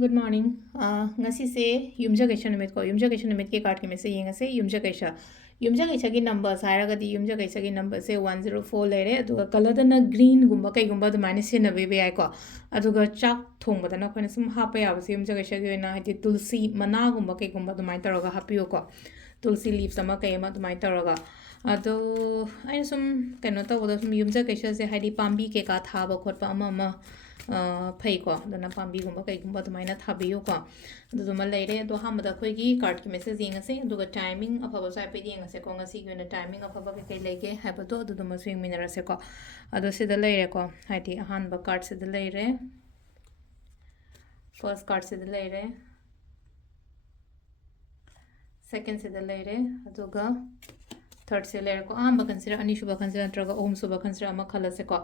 Good morning. Ngasi se yumja kaisa numit ko yumja kaisa numit ke card ke message yenga se yumja kaisa ki number saira ga di yumja kaisa ki number se 104 lere adu color da na green gumba kai gumba du minus se na be ai ko adu ga chak thong ba da na khone sum ha pa ya se yumja kaisa ki na hadi tulsi mana gumba kai gumba du mai taro ga happy ko tulsi leaves sama kai ma du mai taro ga ado ai sum kaino ta boda sum yumja kaisa se hadi pambi ke ka tha ba khot pa ama ꯐꯩꯀꯣ ꯑꯗꯨꯅ ꯄꯥꯝꯕꯤꯒꯨꯝꯕ ꯀꯩꯒꯨꯝꯕ ꯑꯗꯨꯃꯥꯏꯅ ꯊꯥꯕꯤꯌꯨꯀꯣ ꯑꯗꯨꯗꯨꯃ ꯂꯩꯔꯦ ꯑꯗꯣ ꯑꯍꯥꯟꯕꯗ ꯑꯩꯈꯣꯏꯒꯤ ꯀꯥꯔꯠꯀꯤ message ꯌꯦꯡꯉꯁꯦ ꯑꯗꯨꯒ ꯇꯥꯏꯃꯤꯡ ꯑꯐꯕꯁꯨ ꯍꯥꯏꯐꯦꯠ ꯌꯦꯡꯉꯁꯦꯀꯣ ꯉꯁꯤꯒꯤ ꯑꯣꯏꯅ ꯇꯥꯏꯃꯤꯡ ꯑꯐꯕ ꯀꯩꯀꯩ ꯂꯩꯒꯦ ꯍꯥꯏꯕꯗꯣ ꯑꯗꯨꯗꯨꯃꯁꯨ ꯌꯦꯡꯃꯤꯟꯅꯔꯁꯦꯀꯣ ꯑꯗꯣ ꯁꯤꯗ ꯂꯩꯔꯦꯀꯣ ꯍꯥꯏꯗꯤ ꯑꯍꯥꯟꯕ ꯀꯥꯔꯠꯁꯤꯗ ꯂꯩꯔꯦ ꯐꯥꯔꯁꯠ ꯀꯥꯔꯠꯁꯤꯗ ꯂꯩꯔꯦ ꯁꯦꯀꯦꯟꯁꯤꯗ ꯂꯩꯔꯦ ꯑꯗꯨꯒ ꯊꯔꯠꯁꯦ ꯂꯩꯔꯦꯀꯣ ꯑꯍꯥꯟꯕ ꯈꯟꯁꯤꯔ ꯑꯅꯤꯁꯨꯕ ꯈꯟꯁꯤꯔ ꯅꯠꯇ꯭ꯔꯒ ꯑꯍꯨꯝꯁꯨꯕ ꯈꯟꯁꯤꯔ ꯑꯃ ꯈꯜꯂꯁꯦꯀꯣ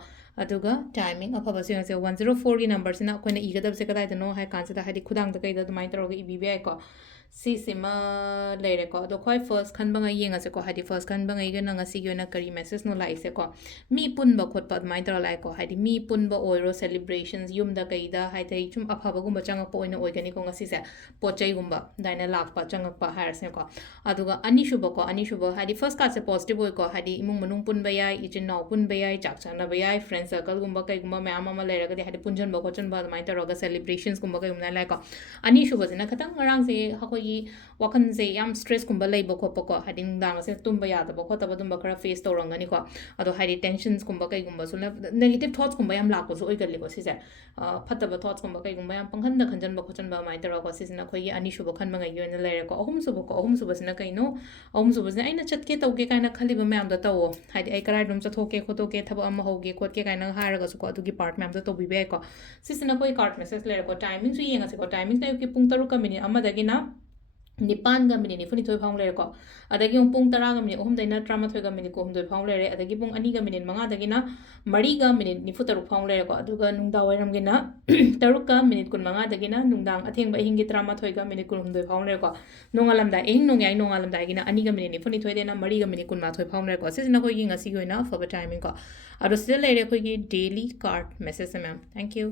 ꯑꯗꯨꯒ ꯇꯥꯏꯃꯤꯡ ꯑꯐꯕꯁꯦ ꯌꯦꯡꯉꯁꯦ 104ꯒꯤ ꯅꯝꯕꯔꯁꯤꯅ ꯑꯩꯈꯣꯏꯅ ꯏꯒꯗꯕꯁꯦ ꯀꯗꯥꯏꯗꯅꯣ ꯍꯥꯏ ꯀꯥꯟꯁꯤꯗ ꯍꯥꯏꯗꯤ ꯈꯨꯗꯥꯡꯗ ꯀꯩꯗ ꯑꯗꯨꯃꯥꯏꯅ ꯇꯧꯔꯒ ꯏꯕꯤꯕ ꯌꯥꯏꯀꯣ ꯁꯤꯁꯤꯃ ꯂꯩꯔꯦꯀꯣ ꯑꯗꯣ ꯈ꯭ꯋꯥꯏ ꯐꯥꯔꯁꯠ ꯈꯟꯕꯉꯩ ꯌꯦꯡꯉꯁꯦꯀꯣ ꯍꯥꯏꯗꯤ ꯐꯥꯔꯁꯠ ꯈꯟꯕꯉꯩꯒꯅ ꯉꯁꯤꯒꯤ ꯑꯣꯏꯅ ꯀꯔꯤ ꯃꯦꯁꯦꯖꯅꯣ ꯂꯥꯛꯏꯁꯦꯀꯣ ꯃꯤ ꯄꯨꯟꯕ ꯈꯣꯠꯄ ꯑꯗꯨꯃꯥꯏꯅ ꯇꯧꯔ ꯂꯥꯛꯑꯦꯀꯣ ꯍꯥꯏꯗꯤ ꯃꯤ ꯄꯨꯟꯕ ꯑꯣꯏꯔꯣ ꯁꯦꯂꯤꯕ꯭ꯔꯦꯁꯟꯁ ꯌꯨꯝꯗ ꯀꯩꯗ ꯍꯥꯏꯗꯤ ꯁꯨꯝ ꯑꯐꯕꯒꯨꯝꯕ ꯆꯪꯉꯛꯄ ꯑꯣꯏꯅ ꯑꯣꯏꯒꯅꯤꯀꯣ ꯉꯁꯤꯁꯦ ꯄꯣꯠ ꯆꯩꯒꯨꯝꯕ ꯑꯗꯨꯃꯥꯏꯅ ꯂꯥꯛꯄ ꯆꯪꯉꯛꯄ ꯍꯥꯏꯔꯁꯦꯀꯣ ꯑꯗꯨꯒ ꯑꯅꯤꯁꯨꯕ ꯍꯥꯏꯗꯤ ꯐꯥꯔꯁꯠ ꯀꯥꯔꯠꯁꯦ ꯄꯣꯖꯤꯇꯤቭ ꯑꯣꯏꯀꯣ ꯍꯥꯏꯗꯤ ꯏꯃꯨꯡ ꯃꯅꯨꯡ ꯄꯨꯟꯕ ꯌꯥꯏ ꯏꯆꯤꯟ ꯏꯅꯥꯎ ꯄꯨꯟꯕ ꯌꯥꯏ ꯆꯥꯛ ꯆꯥꯅꯕ ꯌꯥꯏ ꯐ꯭ꯔꯦꯟ ꯁꯔꯀꯜꯒꯨꯝꯕ ꯀꯩꯒꯨꯝꯕ ꯃꯌꯥꯝ ꯑꯃ ꯂꯩꯔꯒꯗꯤ ꯍꯥꯏꯗꯤ ꯄꯨꯟꯖꯟꯕ ꯈꯣꯠꯆꯟꯕ ꯑꯗꯨꯃꯥꯏꯅ ꯇꯧꯔꯒ ꯁꯦꯂꯤꯕ꯭ꯔꯦꯁꯟꯁꯀꯨꯝꯕ ꯀꯩꯒꯨꯝꯕ ꯂꯥꯛꯑꯦꯀꯣ ꯑꯅꯤꯁꯨꯕꯁꯤꯅ ꯈꯤꯇꯪ ꯉꯔꯥꯡꯁꯦ ꯑꯩꯈꯣꯏꯒꯤ ꯋꯥꯈꯟꯁꯦ ꯌꯥꯝ ꯁ꯭ꯇ꯭ꯔꯦꯁꯀꯨꯝꯕ ꯂꯩꯕ ꯈꯣꯠꯄꯀꯣ ꯍꯥꯏꯗꯤ ꯅꯨꯡꯗꯥꯡꯒꯁꯦ ꯇꯨꯝꯕ ꯌꯥꯗꯕ ꯈꯣꯠꯇꯕ ꯑꯗꯨꯝꯕ ꯈꯔ ꯐꯦꯁ ꯇꯧꯔꯝꯒꯅꯤꯀꯣ ꯑꯗꯣ ꯍꯥꯏꯗꯤ ꯇꯦꯟꯁꯟꯁꯀꯨꯝꯕ ꯀꯩꯒꯨꯝꯕꯁꯨ ꯅꯦꯒꯦꯇꯤቭ ꯊꯣꯠꯁꯀꯨꯝꯕ ꯌꯥꯝ ꯂꯥꯛꯄꯁꯨ ꯑꯣꯏꯒꯜꯂꯤꯀꯣ ꯁꯤꯁꯦ ꯐꯠꯇꯕ ꯊꯣꯠꯁꯀꯨꯝꯕ ꯀꯩꯒꯨꯝꯕ ꯌꯥꯝ ꯄꯪꯈꯟꯗ ꯈꯟꯖꯟꯕ ꯈꯣꯠꯆꯟꯕ ꯑꯗꯨꯃꯥꯏꯅ ꯇꯧꯔꯒꯀꯣ ꯁꯤꯁꯤꯅ ꯑꯩꯈꯣꯏꯒꯤ ꯑꯅꯤꯁꯨꯕ ꯈꯟꯕꯉꯩꯒꯤ ꯑꯣꯏꯅ ꯂꯩꯔꯦꯀꯣ ꯑꯍꯨꯝꯁꯨꯕꯁꯤꯅ ꯀꯩꯅꯣ ꯑꯍꯨꯝꯁꯨꯕꯁꯤꯅ ꯑꯩꯅ ꯆꯠꯀꯦ ꯇꯧꯒꯦ ꯀꯥꯏꯅ ꯈꯜꯂꯤꯕ ꯃꯌꯥꯝꯗꯣ ꯇꯧꯋꯣ ꯍꯥꯏꯗꯤ ꯑꯩ ꯀꯗꯥꯏꯗꯣꯝ ꯆꯠꯊꯣꯛꯀꯦ ꯈꯣꯠꯇꯣꯛꯀꯦ ꯊꯕꯛ ꯑꯃ ꯍꯧꯒꯦ ꯈꯣꯠꯀꯦ ꯀꯥꯏꯅ ꯍꯥꯏꯔꯒꯁꯨꯀꯣ ꯑꯗꯨꯒꯤ ꯄꯥꯔꯠ ꯃꯌꯥꯝꯗꯣ ꯇꯧꯕꯤꯕ ꯌꯥꯏꯀꯣ ꯁꯤꯁꯤꯅ ꯑꯩꯈꯣꯏ ꯀꯥꯔꯠ ꯃꯦꯁꯦꯖ ꯂꯩꯔꯦꯀꯣ ꯇꯥꯏꯃꯤꯡꯁꯨ ꯌꯦꯡꯉꯁꯦꯀꯣ ꯇꯥꯏꯃꯤꯡꯁꯤꯅ ꯑꯌꯨꯛꯀꯤ ꯄꯨꯡ 7ꯒ ꯃꯤꯅꯤꯠ 1ꯗꯒꯤꯅ 9ꯒ ꯃꯤꯅꯤꯠ 42 ꯐꯥꯎ ꯂꯩꯔꯦꯀꯣ ꯑꯗꯒꯤ ꯑꯃꯨꯛ ꯄꯨꯡ 10ꯒ ꯃꯤꯅꯤꯠ 3ꯗꯩꯅ 13ꯒ ꯃꯤꯅꯤꯠ 2 ꯐꯥꯎ ꯂꯩꯔꯦ ꯑꯗꯒꯤ ꯄꯨꯡ 2ꯒ ꯃꯤꯅꯤꯠ 5ꯗꯒꯤꯅ 4ꯒ ꯃꯤꯅꯤꯠ 43 ꯐꯥꯎ ꯂꯩꯔꯦꯀꯣ ꯑꯗꯨꯒ ꯅꯨꯡꯗꯥꯡꯋꯥꯏꯔꯝꯒꯤꯅ 6ꯒ ꯃꯤꯅꯤꯠ 25ꯗꯒꯤꯅ ꯅꯨꯡꯗꯥꯡ ꯑꯊꯦꯡꯕ ꯑꯍꯤꯡꯒꯤ 13ꯒ ꯃꯤꯅꯤꯠ 2 ꯐꯥꯎ ꯂꯩꯔꯦꯀꯣ ꯅꯣꯡꯉꯥꯜꯂꯝꯗꯥꯏ ꯑꯍꯤꯡ ꯅꯣꯡꯌꯥꯏ ꯅꯣꯡꯉꯥꯜꯂꯝꯗꯥꯏꯒꯤꯅ 2ꯒ ꯃꯤꯅꯤꯠ 42ꯗꯩꯅ 4ꯒ ꯃꯤꯅꯤꯠ 12 ꯐꯥꯎ ꯂꯩꯔꯦꯀꯣ ꯁꯤꯁꯤꯅ ꯑꯩꯈꯣꯏꯒꯤ ꯉꯁꯤꯒꯤ ꯑꯣꯏꯅ ꯑꯐꯕ ꯇꯥꯏꯃꯤꯡ ꯀꯣ ꯑꯗꯣ ꯁꯤꯗ ꯂꯩꯔꯦ ꯑꯩꯈꯣꯏꯒꯤ ꯗꯦꯂꯤ ꯀꯥꯔꯠ ꯃꯦꯁꯦꯖ ꯃꯌꯥꯝ ꯊꯦꯡꯛ ꯌꯨ